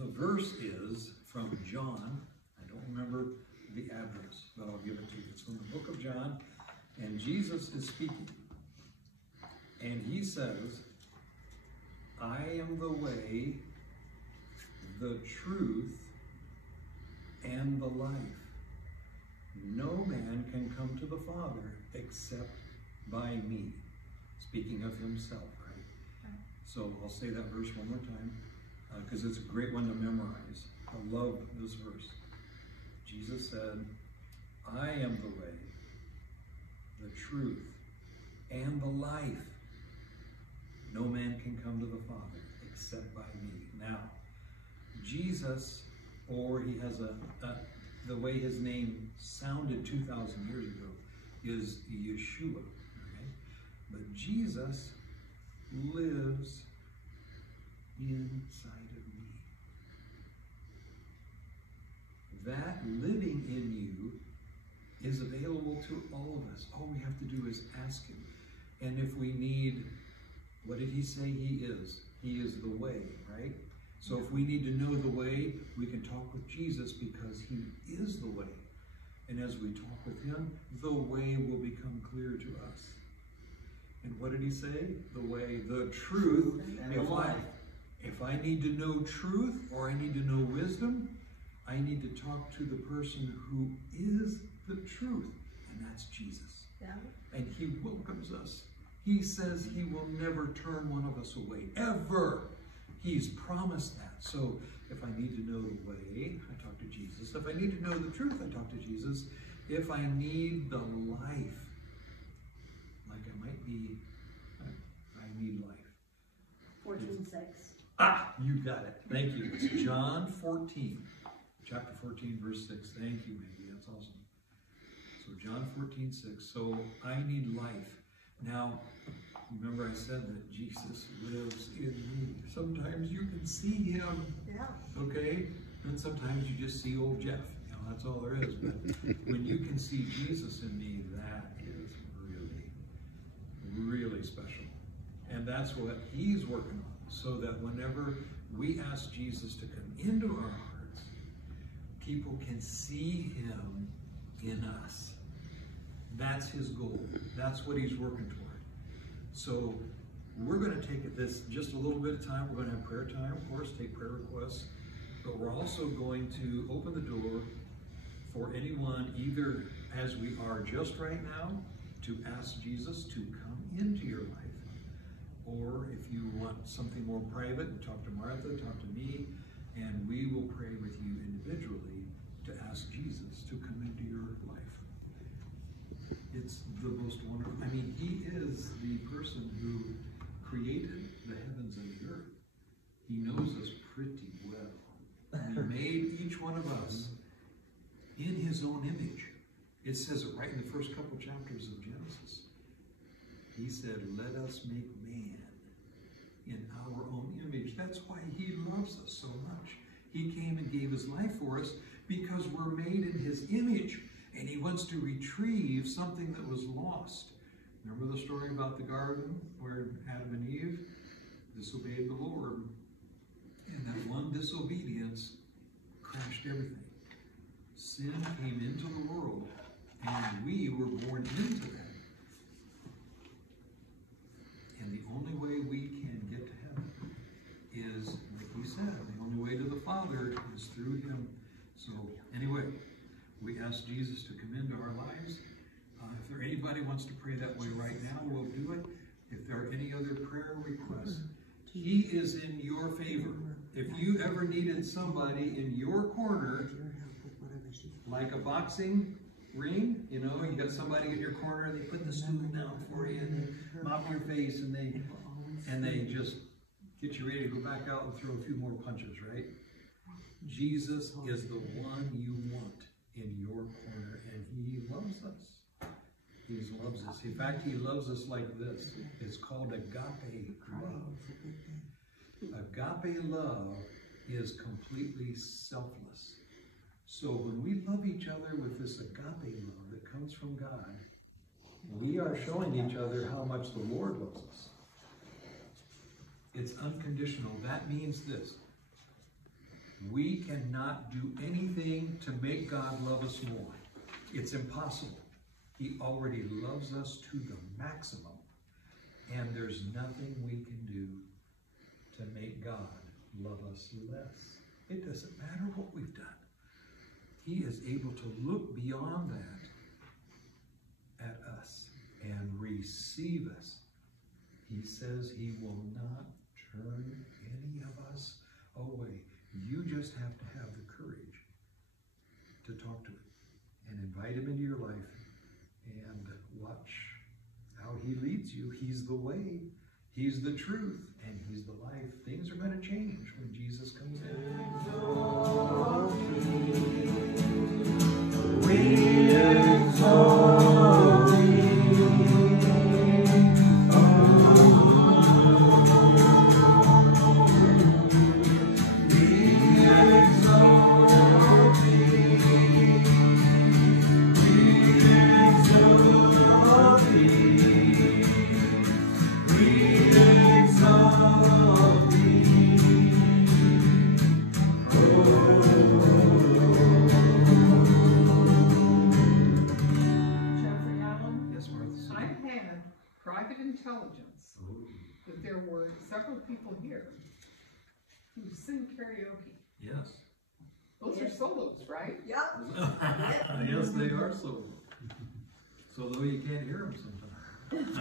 The verse is from John. I don't remember the address, but I'll give it to you. It's from the book of John, and Jesus is speaking. And he says, I am the way, the truth, and the life. No man can come to the Father except by me. Speaking of himself, right? So I'll say that verse one more time, because it's a great one to memorize. I love this verse. Jesus said, I am the way, the truth, and the life. No man can come to the Father except by me. Now, Jesus, or he has the way his name sounded 2,000 years ago, is Yeshua. Okay? But Jesus lives inside of me. That living in you is available to all of us. All we have to do is ask him. And if we need, what did he say he is? He is the way, right? So if we need to know the way, we can talk with Jesus because he is the way. And as we talk with him, the way will become clear to us. And what did he say? The way, the truth, and the life. If I need to know truth or I need to know wisdom, I need to talk to the person who is the truth, and that's Jesus. Yeah. And he welcomes us. He says he will never turn one of us away, ever. He's promised that. So if I need to know the way, I talk to Jesus. If I need to know the truth, I talk to Jesus. If I need the life, like I might be, I need life. 14:6. Ah, you got it. Thank you. It's John 14, chapter 14, verse 6. Thank you, Maggie. That's awesome. So John 14:6. So I need life. Now, remember I said that Jesus lives in me. Sometimes you can see him, okay? And sometimes you just see old Jeff. You know, that's all there is. But when you can see Jesus in me, that is really, really special. And that's what he's working on. So that whenever we ask Jesus to come into our hearts, people can see him in us. That's his goal. That's what he's working toward. So we're going to take this just a little bit of time. We're going to have prayer time, of course, take prayer requests. But we're also going to open the door for anyone, either as we are just right now, to ask Jesus to come into your life. Or if you want something more private, talk to Martha, talk to me, and we will pray with you individually to ask Jesus to come into your life. It's the most wonderful. I mean, he is the person who created the heavens and the earth. He knows us pretty well. He made each one of us in his own image. It says it right in the first couple chapters of Genesis. He said, let us make man in our own image. That's why he loves us so much. He came and gave his life for us because we're made in his image. And he wants to retrieve something that was lost. Remember the story about the garden where Adam and Eve disobeyed the Lord? And that one disobedience crashed everything. Sin came into the world, and we were born into that. And the only way we can get to heaven is, like we said, the only way to the Father is through him. So anyway, we ask Jesus to come into our lives. If there anybody wants to pray that way right now, we'll do it. If there are any other prayer requests, he is in your favor. If you ever needed somebody in your corner, like a boxing ring, you know, you got somebody in your corner, and they put the stool down for you, and they mop your face, and they just get you ready to go back out and throw a few more punches, right? Jesus is the one you want in your corner, and he loves us. He loves us. In fact, he loves us like this. It's called agape love. Agape love is completely selfless. So when we love each other with this agape love that comes from God, we are showing each other how much the Lord loves us. It's unconditional. That means this. We cannot do anything to make God love us more. It's impossible. He already loves us to the maximum. And there's nothing we can do to make God love us less. It doesn't matter what we've done. He is able to look beyond that at us and receive us. He says he will not turn any of us away. You just have to have the courage to talk to him and invite him into your life and watch how he leads you. He's the way, he's the truth, and he's the life. Things are going to change when Jesus comes in. We exalt thee. Intelligence that there were several people here who sing karaoke. Yes. Those are solos, right? Yep. Yes, they are solos. So though you can't hear them sometimes.